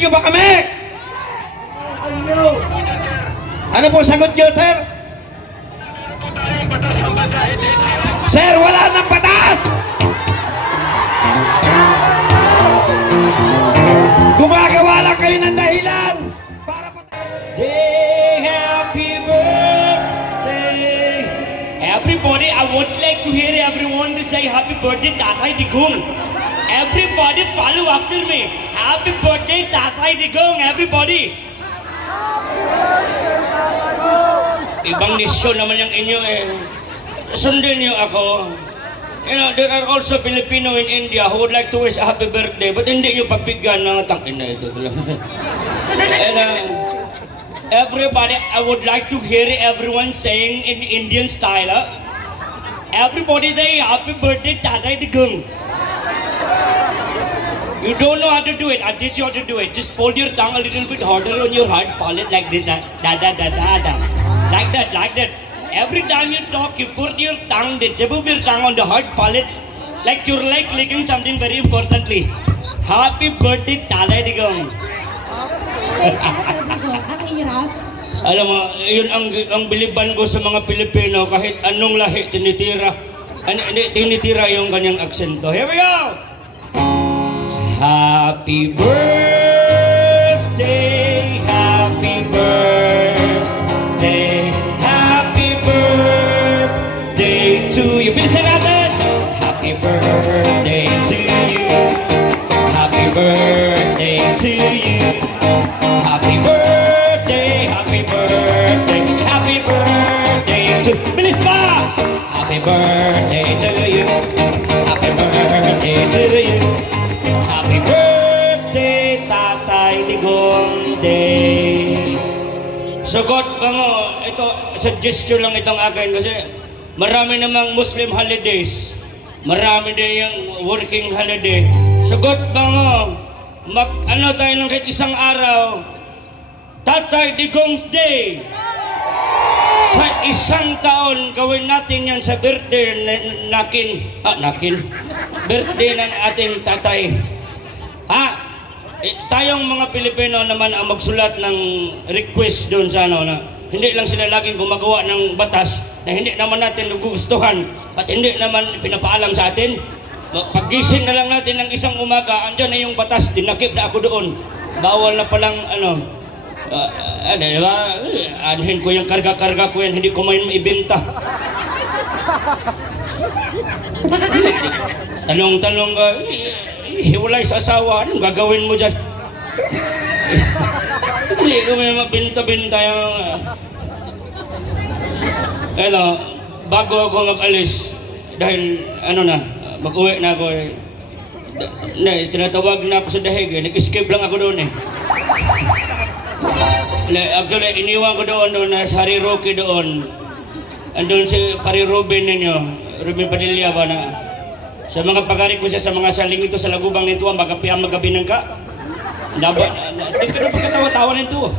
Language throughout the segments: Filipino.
niyo ba kami? Ano po sagot niyo, sir? Sir, wala nang batas! Gumagawa lang kayo ng dahilan para Day, happy birthday. Everybody, I would like to hear everyone to say happy birthday, Tatay Digong. Everybody follow after me. Happy birthday, Tatay Digong, everybody. Ibang nisyon naman yung inyo eh. Sundin niyo ako. You know, there are also Filipino in India who would like to wish a happy birthday, but hindi nyo pagbigyan ng tangin na ito. And everybody, I would like to hear everyone saying in Indian style. Everybody say happy birthday, Tatay Digong. You don't know how to do it. I teach you how to do it. Just fold your tongue a little bit harder on your hard palate like this. Da da da da da. Like that, like that. Every time you talk, you put your tongue, the tip of your tongue on the hard palate, like you're like licking something very importantly. Happy birthday, Tatay Digong. Ang hirap. Alam mo, yun ang biliban ko sa mga Pilipino, kahit anong lahi tinitira. Tinitira yung kanyang aksento. Here we go! Happy birthday, happy birthday, happy birthday to you. Bilisan natin! Happy birthday to you, happy birthday to you, happy birthday, happy birthday, happy birthday to you. Bilis pa! Happy birthday to you, happy birthday to you. Happy birthday, Tatay Digong Day. Sugot ba mo, ito, suggestion lang itong akin kasi marami namang Muslim holidays. Marami din yung working holiday. Sugot ba mo, ano tayo ng kahit isang araw, Tatay Digong's Day. Sa isang taon, gawin natin yan sa birthday birthday ng ating tatay. Tayong mga Pilipino naman ang magsulat ng request doon sa ano na hindi lang sila laging gumagawa ng batas na hindi naman natin nagugustuhan at hindi naman pinapaalam sa atin. Paggising na lang natin ng isang umaga, andyan na yung batas, dinakip na ako doon. Bawal na palang diba? Anhin ko yung karga-karga ko yan, hindi ko may maibenta. Tanong-tanong ka, hiwalay sa asawa, anong gagawin mo dyan? Hindi ko may mabinta-binta yung... bago ako mag-alis, dahil mag-uwi na ako tinatawag na ako sa dahig nag-escape lang ako doon actually, iniwan ko doon sa Harry Roque doon. Andun si Pari Ruben ninyo, Ruben Padilla ba na sa mga pagari ko siya sa mga saling ito sa lagubang nito ang magabi ng ka. Hindi ka na pagkatawa-tawa nito.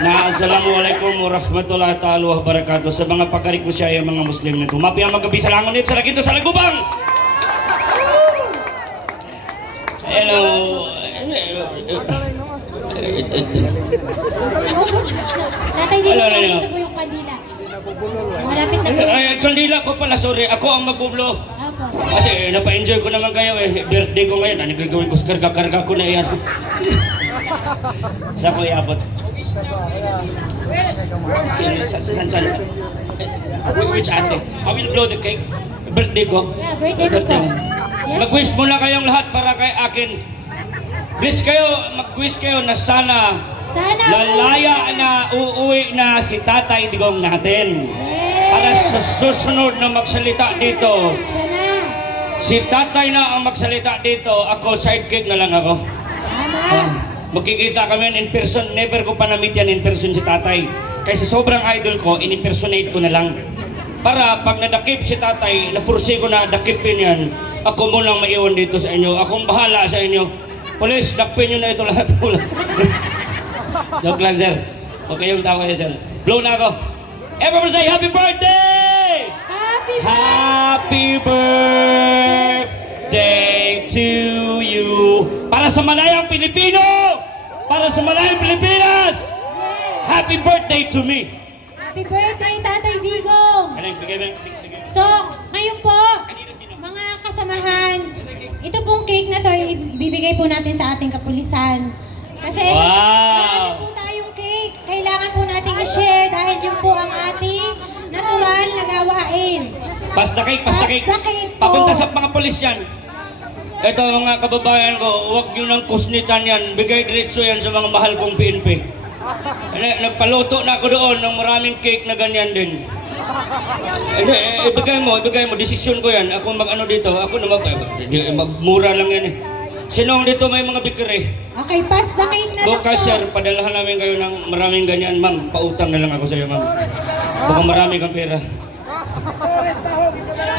Assalamualaikum warahmatullahi ta'ala wabarakatuh. Sa mga pagari ko siya yung mga Muslim nito. Mapi ang magabi sa langon nito sa lagito sa lagubang. Hello. Tatay Digong, isa po yung kandila. Malapit na po. Ay, kandila ko pala, sorry. Ako ang magublo. Apo. Kasi napa-enjoy ko naman kayo eh. Birthday ko ngayon. Ano gagawin ko? Karga-karga ko na yan. Saan ko iabot? Saan? Which ate? I will blow the cake. Birthday ko. Yeah, birthday mo po. Yes. Mag-wish muna kayong lahat para kay akin. Mag-wish kayo na sana lalaya na uuwi na si Tatay Digong natin. Para sa susunod na magsalita dito, si Tatay na ang magsalita dito, ako sidekick na lang ako. Magkikita kami in person, never ko pa na-meet yan in person si Tatay. Kaysa sobrang idol ko, in-impersonate ko na lang. Para pag nadakip si Tatay, napursi ko na dakipin yan, ako munang maiwan dito sa inyo. Akong bahala sa inyo. Police, dakpin nyo na ito lahat. Joke lang, sir. Okay yung tawa niya, sir. Blow na ako. Everyone say, happy birthday! Happy birthday to you. Para sa malayang Pilipino! Para sa malayang Pilipinas! Happy birthday to me! Happy birthday, Tatay Digong! Ano yung bigay? So, ngayon po, mga kasamahan, ito pong cake na to, ibibigay po natin sa ating kapulisan. Kasi Wow! marami po tayong cake, kailangan po natin i-share dahil yun po ang ating natural na gawain. Pasta cake. Pasta cake po. Papunta sa mga polis yan. Ito mga kababayan ko, huwag nyo ng kusnitan yan. Bigay diretso yan sa mga mahal kong PNP. Nagpaluto na ako doon ng maraming cake na ganyan din. Ibigay mo, desisyon ko yan. Ako mag-ano dito, ako na magmura lang yan eh. Sinong dito may mga bikiri? Okay, pasta cake na Go lang po. cashier, padalahan namin kayo ng maraming ganyan. Ma'am, pautang na lang ako sa iyo, ma'am. Baka marami kang pera.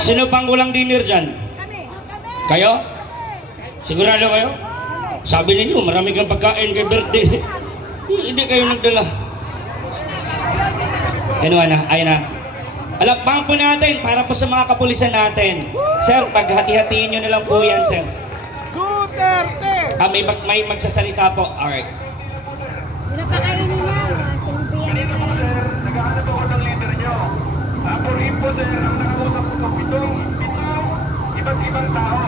Sino pang walang dinner dyan? Kayo? Sigurado kayo? Sabi ninyo, marami kang pagkain kay birthday. Hindi kayo nagdala. Ganun na, ay na. Alakbang po natin para po sa mga kapulisan natin. Sir, paghati-hatiin nyo na lang po yan, sir. Duterte! May magsasalita po. Alright. Pinapakainin nila, silbihan. Nag-aasap ako ng leader nyo. Ako rin po sir, ang nakausap ko pitong iba't ibang tao.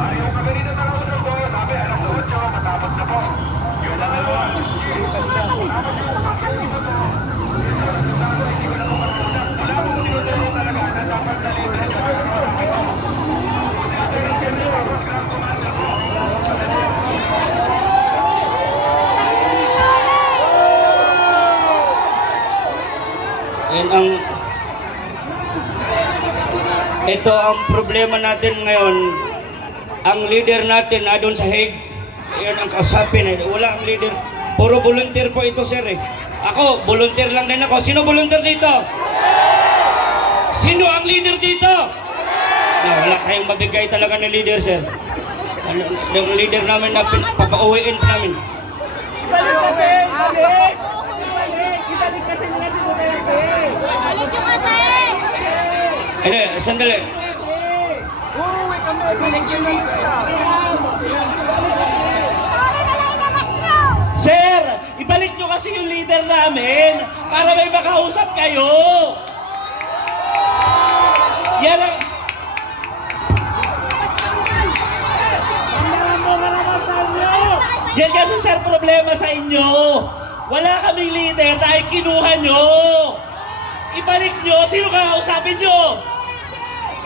Yung kaganina sa nakausap ko, sabi alas 8, matapos na po. Yung dalawa, tapos yung pagkakalito ko, hindi ko na po makausap. Wala akong tinuturo talaga na dapat na leader nyo. Ito ang problema natin ngayon. Ang leader natin na doon sa Hague, yan ang kausapin eh. Wala ang leader. Puro volunteer po ito, sir eh. Ako, volunteer lang din ako. Sino volunteer dito? Sino ang leader dito? No, wala tayong mabigay talaga ng leader, sir. Yung leader namin na papauwiin namin. Ibalik kasi! Ibalik! Ibalik kasi nila si Duterte! Balik yung kasi! Hindi, sandali. Uuwi kami! Ibalik yun lang siya! Sir, ibalik nyo kasi yung leader namin para may makausap kayo. Yan ang... Yan kasi sir problema sa inyo. Wala kaming leader dahil kinuha nyo. Ibalik nyo, sino kakausapin nyo?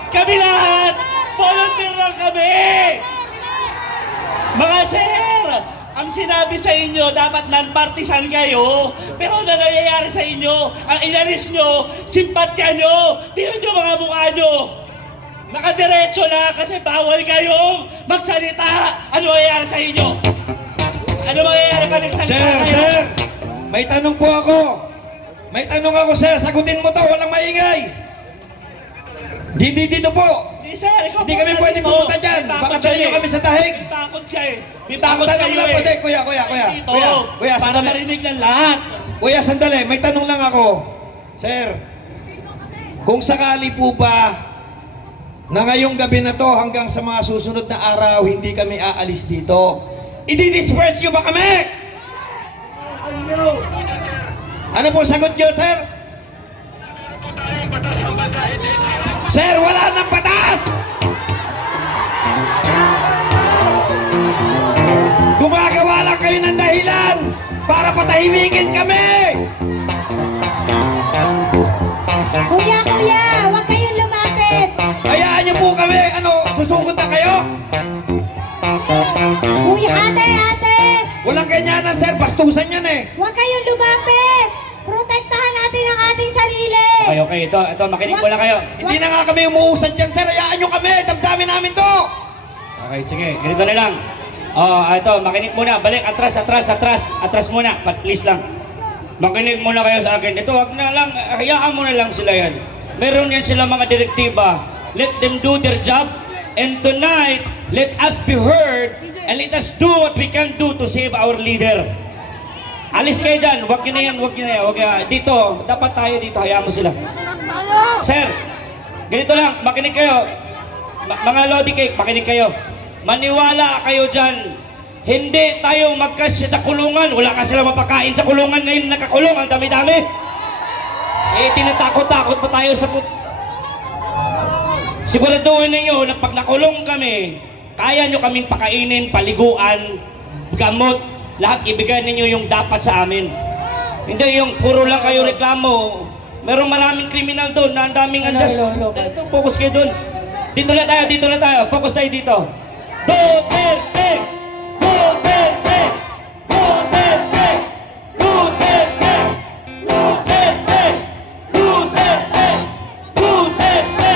Kami lahat, volunteer lang kami. Mga sir, ang sinabi sa inyo, dapat non-partisan kayo. Pero ano nangyayari sa inyo? Ang inalis nyo, simpatya nyo. Tingnan nyo mga mukha nyo. Nakadiretso na kasi bawal kayong magsalita. Ano mangyayari sa inyo? Ano mangyayari pag nagsalita Sir, kayo? sir! May tanong po ako! May tanong ako, sir! Sagutin mo to! Walang maingay! Dito po! Hindi sir, ikaw Hindi po kami kasi pwede mo. pumunta dyan! May Baka takot dali nyo kayo kami sa dahig! May takot ka eh. May Ang takot tanong kayo lang eh. pwede, kuya, Dito, kuya, para sandali. marinig ng lahat. Kuya, sandali, may tanong lang ako. Sir, kung sakali po ba na ngayong gabi na to hanggang sa mga susunod na araw hindi kami aalis dito, i-disperse nyo ba kami? Ano po sagot nyo, sir? Sir, wala nang batas! Gumagawa lang kayo ng dahilan para patahimikin kami! Kuya, huwag kayong lumapit! Hayaan niyo po kami, susugod na kayo? Kuya, ate! Walang ganyanan, sir. Bastusan yan eh. Huwag kayong lumapit! Protektahan natin ang ating sarili! Okay. Ito, makinig muna kayo. Hindi na nga kami umuusad dyan, sir. Hayaan niyo kami. Damdamin namin to. Okay, sige. Ganito na lang. Ito, makinig muna. Balik, atras. Atras muna. Please lang. Makinig muna kayo sa akin. Ito, wag na lang. Hayaan mo na lang sila yan. Meron yan sila mga direktiba. Let them do their job. And tonight, let us be heard and let us do what we can do to save our leader. Alis kayo dyan. Huwag nyo na yan. Dito, dapat tayo dito. Hayaan mo sila. Sir, ganito lang. Makinig kayo. Mga Lodi Cake, makinig kayo. Maniwala kayo dyan Hindi tayo magkasya sa kulungan. Wala ka silang mapakain sa kulungan ngayon nakakulong. Ang dami-dami. Eh, tinatakot-takot pa tayo sa Siguraduhin ninyo na pag nakulong kami, kaya nyo kaming pakainin, paliguan, gamot, lahat ibigay ninyo yung dapat sa amin. Hindi yung puro lang kayo reklamo. Merong maraming kriminal doon na ang daming unjust. Focus kayo doon. Dito na tayo. Focus tayo dito. Duterte! Duterte! Duterte! Duterte! Duterte! Duterte! Duterte!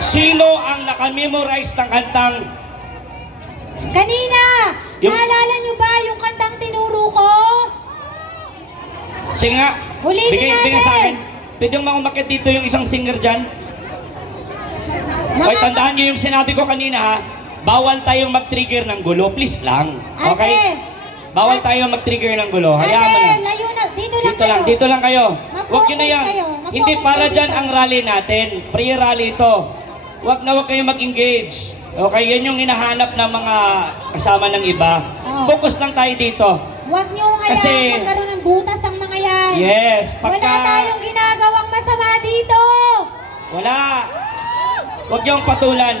Sino ang nakamemorize ng kantang Kanina, Yung- naalala niyo ba yung kantang tinuro ko? Sige nga, Ulitin bigay sa akin. natin. Pwede yung umakyat dito yung isang singer dyan. Okay, tandaan niyo yung sinabi ko kanina ha. Bawal tayong mag-trigger ng gulo. Please lang. Okay? Ate, Bawal tayong mag-trigger ng gulo. Hayaan mo na. ate, layo na. Dito lang kayo. Huwag nyo na Mag-focus yan. kayo. Hindi Mag-focus para kayo dyan dito. ang rally natin. Pre-rally ito. Huwag kayong mag-engage. Okay, yan yung hinahanap ng mga kasama ng iba. Oo. Focus lang tayo dito. Huwag niyo hayaan Kasi- magkaroon ng butas ang mga yan. Yes, Wala tayong ginagawang masama dito. Wala. Huwag niyong patulan.